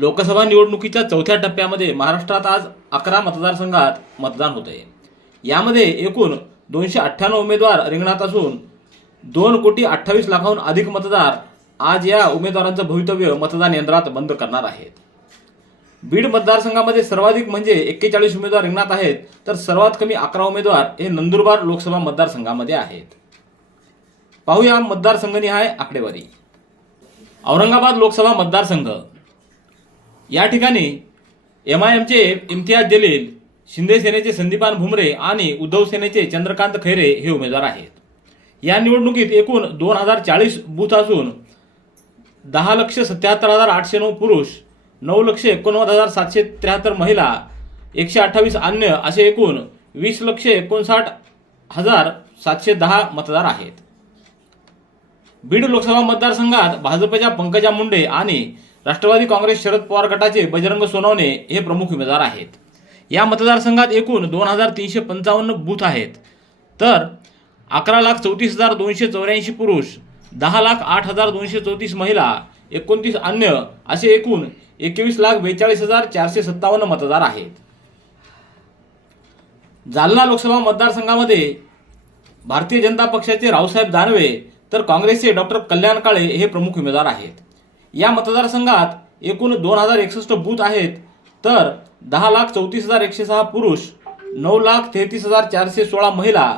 लोकसभा निवडणुकीच्या चौथ्या टप्प्यामध्ये महाराष्ट्रात आज अकरा मतदारसंघात मतदान होत आहे यामध्ये एकूण दोनशे अठ्ठ्याण्णव उमेदवार रिंगणात असून दोन कोटी अठ्ठावीस लाखाहून अधिक मतदार आज या उमेदवारांचं भवितव्य मतदान यंत्रात बंद करणार आहेत. बीड मतदारसंघामध्ये सर्वाधिक म्हणजे एक्केचाळीस उमेदवार रिंगणात आहेत तर सर्वात कमी अकरा उमेदवार हे नंदुरबार लोकसभा मतदारसंघामध्ये आहेत. पाहूया मतदारसंघनिहाय आकडेवारी. औरंगाबाद लोकसभा मतदारसंघ. या ठिकाणी एम आय एमचे इम्तियाज जलील शिंदे सेनेचे संदीपान भुमरे आणि उद्धव सेनेचे चंद्रकांत खैरे हे उमेदवार आहेत. या निवडणुकीत एकूण दोन हजार चाळीस बूथ असून दहा लक्ष सत्याहत्तर हजार आठशे नऊ पुरुष नऊ लक्ष एकोणनव्वद हजार सातशे त्र्याहत्तर महिला एकशे अठ्ठावीस अन्य असे एकूण वीस लक्ष एकोणसाठ हजार सातशे दहा मतदार आहेत. बीड लोकसभा मतदारसंघात भाजपच्या पंकजा मुंडे आणि राष्ट्रवादी काँग्रेस शरद पवार गटाचे बजरंग सोनवणे हे प्रमुख उमेदवार आहेत. या मतदारसंघात एकूण दोन हजार तीनशे पंचावन्न बूथ आहेत. तर अकरा लाख चौतीस हजार दोनशे चौऱ्याऐंशी पुरुष दहा लाख आठ हजार दोनशे चौतीस महिला एकोणतीस अन्य असे एकूण एकवीस लाख बेचाळीस हजार चारशे सत्तावन्न मतदार आहेत. जालना लोकसभा मतदारसंघामध्ये भारतीय जनता पक्षाचे रावसाहेब दानवे तर काँग्रेसचे डॉक्टर कल्याण काळे हे प्रमुख उमेदवार आहेत. या मतदारसंघात एकूण दोन हजार एकसष्ट बूथ आहेत. तर दहा लाख चौतीस हजार एकशे सहा पुरुष नऊ लाख तेहतीस हजार चारशे सोळा महिला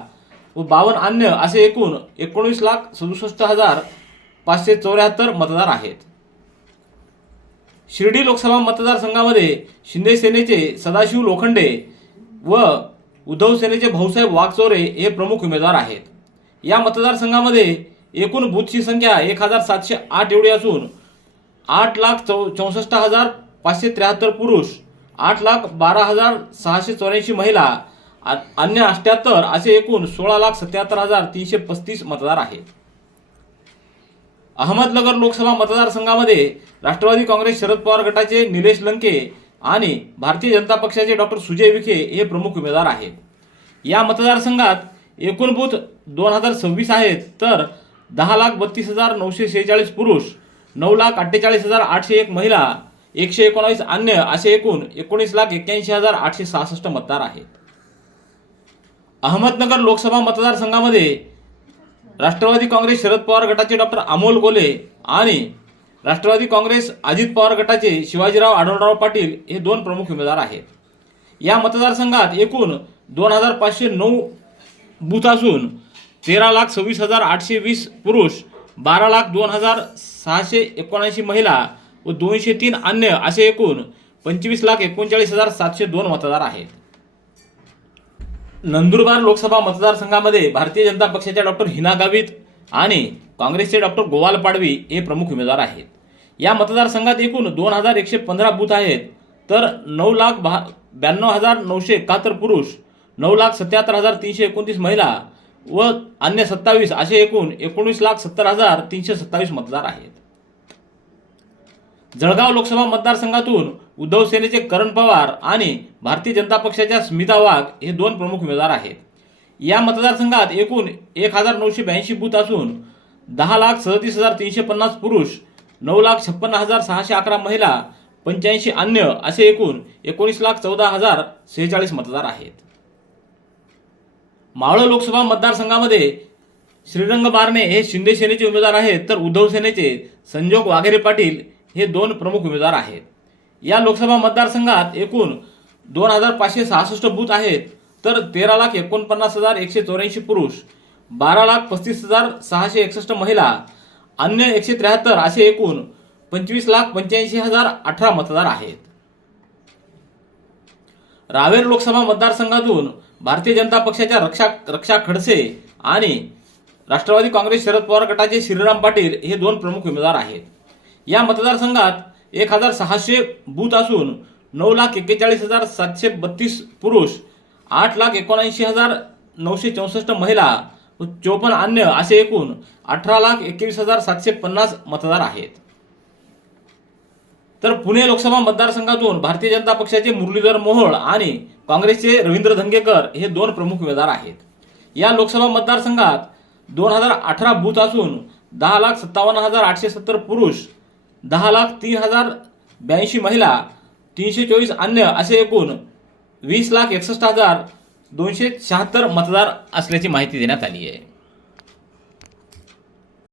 व बावन्न अन्य असे एकूण एकोणीस लाख सदुसष्ट हजार पाचशे चौऱ्याहत्तर मतदार आहेत. शिर्डी लोकसभा मतदारसंघामध्ये शिंदे सेनेचे सदाशिव लोखंडे व उद्धव सेनेचे भाऊसाहेब वाघचोरे हे प्रमुख उमेदवार आहेत. या मतदारसंघामध्ये एकूण बूथची संख्या एक हजार सातशे आठ एवढी असून आठ लाख चौ चौसष्ट हजार पाचशे त्र्याहत्तर पुरुष आठ लाख बारा हजार सहाशे चौऱ्याऐंशी महिला आ- अन्य अष्ट्याहत्तर असे एकूण सोळा लाख सत्याहत्तर हजार तीनशे पस्तीस मतदार आहेत. अहमदनगर लोकसभा मतदारसंघामध्ये राष्ट्रवादी काँग्रेस शरद पवार गटाचे निलेश लंके आणि भारतीय जनता पक्षाचे डॉक्टर सुजय विखे हे प्रमुख उमेदवार आहेत. या मतदारसंघात एकूण बूथ दोन हजार सव्वीस आहेत तर दहा लाख बत्तीस हजार नऊशे शेहेचाळीस पुरुष नऊ लाख अठ्ठेचाळीस हजार आठशे एक महिला एकशे एकोणावीस अन्य असे एकूण एकोणीस लाख एक्क्याऐंशी हजार आठशे सहासष्ट मतदार आहेत. अहमदनगर लोकसभा मतदारसंघामध्ये राष्ट्रवादी काँग्रेस शरद पवार गटाचे डॉक्टर अमोल गोले आणि राष्ट्रवादी काँग्रेस अजित पवार गटाचे शिवाजीराव आढळराव पाटील हे दोन प्रमुख उमेदवार आहेत. या मतदारसंघात एकूण दोन हजार पाचशे नऊ बूथ असून तेरा लाख सव्वीस हजार आठशे वीस पुरुष बारा लाख दोन हजार सहाशे एकोणऐंशी महिला व दोनशे तीन अन्य असे एकूण पंचवीस लाख एकोणचाळीस हजार सातशे दोन मतदार आहेत. नंदुरबार लोकसभा मतदारसंघामध्ये भारतीय जनता पक्षाच्या डॉक्टर हिना गावित आणि काँग्रेसचे डॉक्टर गोवाल पाडवी हे प्रमुख उमेदवार आहेत. या मतदारसंघात एकूण दोन हजार एकशे पंधरा बूथ आहेत. तर नऊ लाख बहा ब्याण्णव हजार नऊशे एकाहत्तर पुरुष नऊ लाख सत्याहत्तर हजार तीनशे एकोणतीस महिला व अन्य सत्तावीस असे एकूण एकोणीस लाख सत्तर हजार तीनशे सत्तावीस मतदार आहेत. जळगाव लोकसभा मतदारसंघातून उद्धव सेनेचे करण पवार आणि भारतीय जनता पक्षाच्या स्मिता वाघ हे दोन प्रमुख उमेदवार आहेत. या मतदारसंघात एकूण एक हजार नऊशे ब्याऐंशी बूथ असून दहा लाख सदतीस हजार तीनशे पन्नास पुरुष नऊ लाख छप्पन्न हजार सहाशे अकरा महिला पंच्याऐंशी अन्य असे एकूण एकोणीस लाख चौदा हजार सेहेचाळीस मतदार आहेत. मावळ लोकसभा मतदारसंघामध्ये श्रीरंग बारणे हे शिंदे सेनेचे उमेदवार आहेत तर उद्धव सेनेचे संजोग वाघेरे पाटील हे दोन प्रमुख उमेदवार आहेत. या लोकसभा मतदारसंघात एकूण दोन हजार पाचशे सहासष्ट बूथ आहेत तर तेरा लाख एकोणपन्नास हजार एकशे चौऱ्याऐंशी पुरुष बारा लाख पस्तीस हजार सहाशे एकसष्ट महिला अन्य एकशे त्र्याहत्तर असे एकूण पंचवीस लाख पंच्याऐंशी हजार अठरा मतदार आहेत. रावेर लोकसभा मतदारसंघातून भारतीय जनता पक्षाच्या रक्षा रक्षा खडसे आणि राष्ट्रवादी काँग्रेस शरद पवार गटाचे श्रीराम पाटील हे दोन प्रमुख उमेदवार आहेत. या मतदारसंघात एक हजार सहाशे बूथ असून नऊ लाख एक्केचाळीस हजार सातशे बत्तीस पुरुष आठ लाख एकोणऐंशी हजार नऊशे चौसष्ट महिला व चोपन्न अन्य असे एकूण अठरा लाख एकवीस हजार सातशे पन्नास मतदार आहेत. तर पुणे लोकसभा मतदारसंघातून भारतीय जनता पक्षाचे मुरलीधर मोहोळ आणि काँग्रेसचे रवींद्र धंगेकर हे दोन प्रमुख उमेदवार आहेत. या लोकसभा मतदारसंघात दोन हजार अठरा बूथ असून दहा लाख सत्तावन्न हजार आठशे सत्तर पुरुष दहा लाख तीन हजार ब्याऐंशी महिला तीनशे चोवीस अन्य असे एकूण वीस लाख एकसष्ट हजार दोनशे शहात्तर मतदार असल्याची माहिती देण्यात आली आहे.